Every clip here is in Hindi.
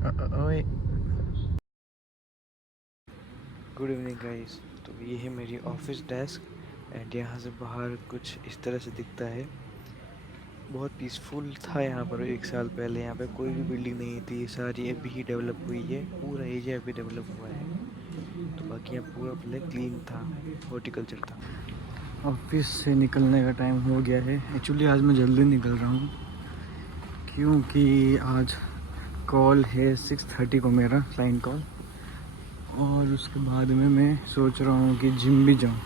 ओए गुड इवनिंग गाइस। तो ये है मेरी ऑफिस डेस्क एंड यहाँ से बाहर कुछ इस तरह से दिखता है। बहुत पीसफुल था यहाँ पर। एक साल पहले यहाँ पे कोई भी बिल्डिंग नहीं थी, सारी अभी ही डेवलप हुई है, पूरा एरिया अभी डेवलप हुआ है। तो बाकी यहाँ पूरा पहले क्लीन था, हॉर्टिकल्चर था। ऑफिस से निकलने का टाइम हो गया है। एक्चुअली आज मैं जल्दी निकल रहा हूँ क्योंकि आज कॉल है 6:30 को, मेरा क्लाइंट कॉल। और उसके बाद में मैं सोच रहा हूँ कि जिम भी जाऊँ।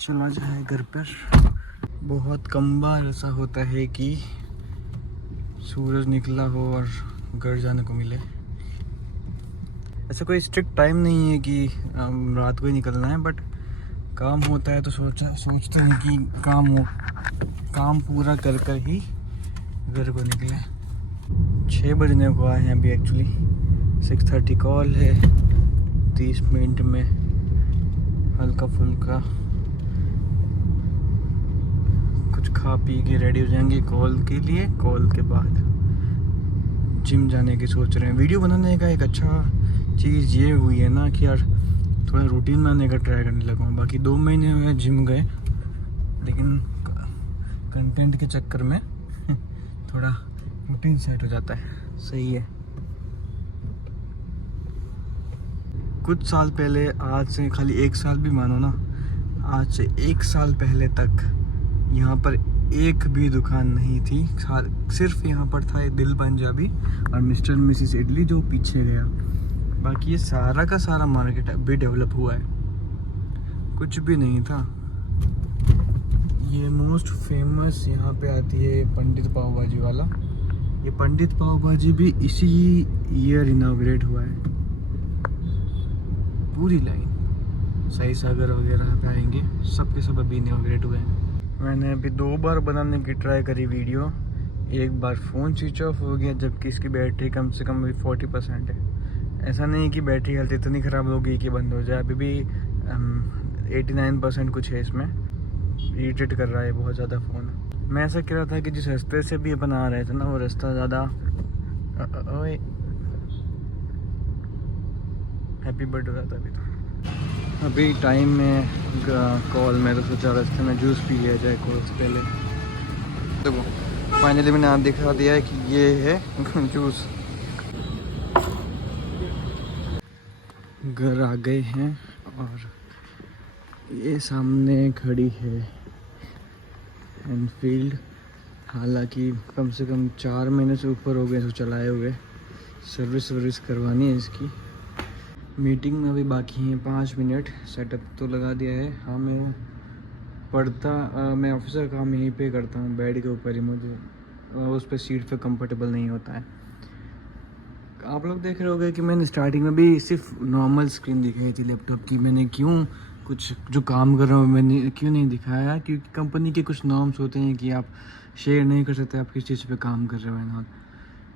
चला जाए घर पर। बहुत कम बार ऐसा होता है कि सूरज निकला हो और घर जाने को मिले। ऐसा कोई स्ट्रिक्ट टाइम नहीं है कि रात को ही निकलना है, बट काम होता है तो सोचते हैं कि काम पूरा कर कर ही घर को निकले। 6 बजने को आए हैं अभी। एक्चुअली 6:30 कॉल है। 30 मिनट में हल्का फुल्का कुछ खा पी के रेडी हो जाएंगे कॉल के लिए। कॉल के बाद जिम जाने की सोच रहे हैं। वीडियो बनाने का एक अच्छा चीज़ ये हुई है ना कि यार थोड़ा रूटीन बनाने का ट्राई करने लगा हूँ। बाकी 2 महीने हुए जिम गए, लेकिन कंटेंट के चक्कर में थोड़ा रूटीन सेट हो जाता है। सही है। कुछ साल पहले, आज से खाली 1 साल भी मानो ना, आज से 1 साल पहले तक यहाँ पर एक भी दुकान नहीं थी। सिर्फ यहाँ पर था एक दिल पंजाबी और मिस्टर मिसिस इडली जो पीछे गया। बाकी ये सारा का सारा मार्केट अभी डेवलप हुआ है। कुछ भी नहीं था। ये मोस्ट फेमस यहाँ पे आती है पंडित पाव भाजी वाला। ये पंडित पाव भाजी भी इसी ईयर इनॉग्रेट हुआ है। पूरी लाइन सही सागर वगैरह पे आएंगे, सबके सब अभी इनॉग्रेट हुए हैं। मैंने अभी 2 बार बनाने की ट्राई करी वीडियो। एक बार फ़ोन स्विच ऑफ हो गया, जबकि इसकी बैटरी कम से कम 40% है। ऐसा नहीं कि बैटरी हेल्थ इतनी ख़राब हो गई कि बंद हो जाए। अभी भी 89% कुछ है इसमें। इरिटेट कर रहा है बहुत ज़्यादा फ़ोन। मैं ऐसा कह रहा था कि जिस रास्ते से भी अपन आ रहे थे ना, वो रास्ता ज़्यादा ओए हैप्पी बर्थडे हो रहा था अभी। तो अभी टाइम में कॉल में तो सोचा रास्ते में जूस पी लिया जाए कॉल से पहले। देखो फाइनली मैंने आप दिखा दिया है कि ये है जूस। घर आ गए हैं और ये सामने खड़ी है एनफील्ड। हालांकि कम से कम 4 महीने से ऊपर हो गए इसको चलाए हुए। सर्विस करवानी है इसकी। मीटिंग में अभी बाकी हैं 5 मिनट। सेटअप तो लगा दिया है। हाँ, मैं ऑफिसर का काम यहीं पे करता हूँ, बेड के ऊपर ही। मुझे उस पर सीट पे कंफर्टेबल नहीं होता है। आप लोग देख रहे होंगे कि मैंने स्टार्टिंग में भी सिर्फ नॉर्मल स्क्रीन दिखाई थी लैपटॉप की। मैंने क्यों कुछ जो काम कर रहा हूँ मैंने क्यों नहीं दिखाया, क्योंकि कंपनी के कुछ नॉर्म्स होते हैं कि आप शेयर नहीं कर सकते आप किस चीज़ पे काम कर रहे हो ना।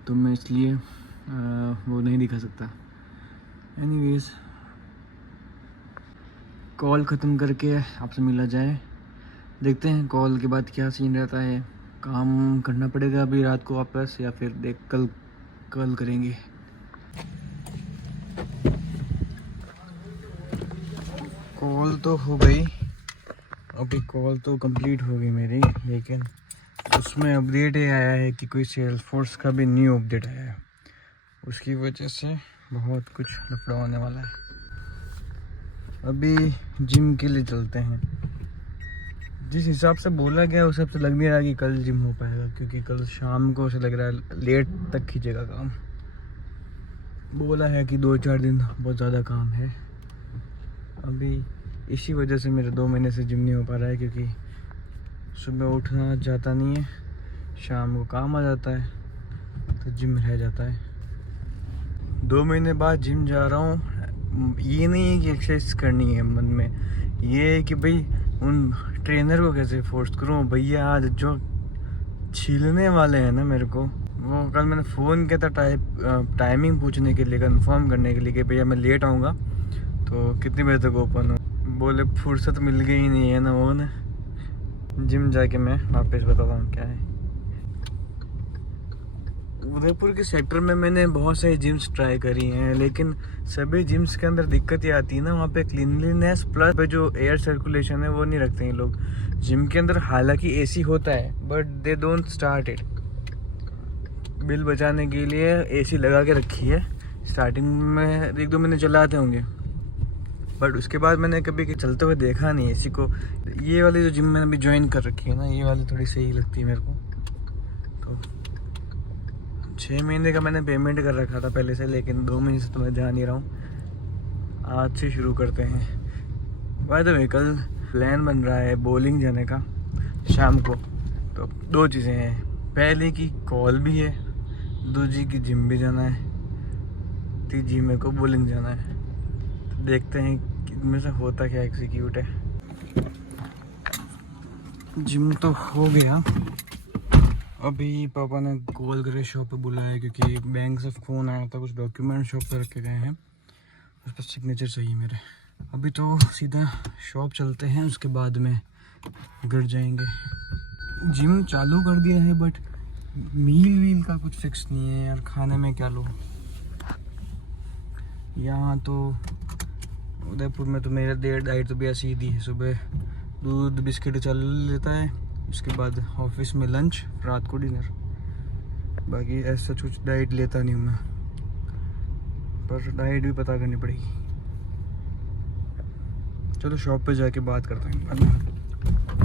तो मैं इसलिए वो नहीं दिखा सकता। एनीवेज, कॉल ख़त्म करके आपसे मिला जाए। देखते हैं कॉल के बाद क्या सीन रहता है। काम करना पड़ेगा अभी रात को वापस, या फिर कल करेंगे। कॉल तो हो गई, अभी कॉल तो कंप्लीट हो गई मेरी, लेकिन उसमें अपडेट ये आया है कि कोई सेल्सफोर्स का भी न्यू अपडेट आया है। उसकी वजह से बहुत कुछ लफड़ा होने वाला है। अभी जिम के लिए चलते हैं। जिस हिसाब से बोला गया उस हिसाब से लग नहीं रहा कि कल जिम हो पाएगा, क्योंकि कल शाम को उसे लग रहा है लेट तक खींचेगा काम। बोला है कि 2-4 दिन बहुत ज़्यादा काम है। अभी इसी वजह से मेरे 2 महीने से जिम नहीं हो पा रहा है, क्योंकि सुबह उठना जाता नहीं है, शाम को काम आ जाता है, तो जिम रह जाता है। 2 महीने बाद जिम जा रहा हूँ। ये नहीं है कि एक्सरसाइज करनी है मन में, ये है कि भाई उन ट्रेनर को कैसे फोर्स करूँ। भैया आज जो छीलने वाले हैं ना मेरे को, वो कल मैंने फ़ोन किया था टाइमिंग पूछने के लिए, कंफर्म करने के लिए कि भैया मैं लेट आऊँगा तो कितनी बजे तक ओपन हो। बोले फुर्सत मिल गई ही नहीं है ना, वो ना जिम जाके मैं वापस बताता हूँ क्या है। उदयपुर के सेक्टर में मैंने बहुत सारी जिम्स ट्राई करी हैं, लेकिन सभी जिम्स के अंदर दिक्कत ये आती है ना, वहाँ पे क्लीनलीनेस प्लस पे जो एयर सर्कुलेशन है वो नहीं रखते हैं लोग। जिम के अंदर हालांकि एसी होता है but they don't start it. Bill बचाने के लिए एसी लगा के रखी है, स्टार्टिंग में 1-2 महीने चलाते होंगे बट उसके बाद मैंने कभी चलते हुए देखा नहीं एसी को। ये वाली जो जिम मैंने अभी ज्वाइन कर रखी है ना, ये वाली थोड़ी सही लगती है मेरे को। तो 6 महीने का मैंने पेमेंट कर रखा था पहले से, लेकिन 2 महीने से तो मैं जा नहीं रहा हूँ। आज से शुरू करते हैं। बाय द वे कल प्लान बन रहा है बॉलिंग जाने का शाम को। तो 2 चीज़ें हैं, पहले की कॉल भी है, दूसरी की जिम भी जाना है, तीसरी मेरे को बॉलिंग जाना है। तो देखते हैं कि इनमें से होता क्या एग्जीक्यूट है। जिम तो हो गया, अभी पापा ने कॉल करे शॉप पे बुलाया क्योंकि बैंक से फ़ोन आया था, कुछ डॉक्यूमेंट शॉप पे रखे गए हैं, उस पर सिग्नेचर चाहिए मेरे। अभी तो सीधा शॉप चलते हैं, उसके बाद में घर जाएंगे। जिम चालू कर दिया है बट मील वील का कुछ फिक्स नहीं है यार, खाने में क्या लो। यहाँ तो उदयपुर में तो मेरा डाइट तो भी सीधी है, सुबह दूध बिस्किट चल लेता है, उसके बाद ऑफिस में लंच, रात को डिनर। बाकी ऐसा कुछ डाइट लेता नहीं हूँ मैं, पर डाइट भी पता करनी पड़ेगी। चलो शॉप पे जाके बात करते हैं बाद में।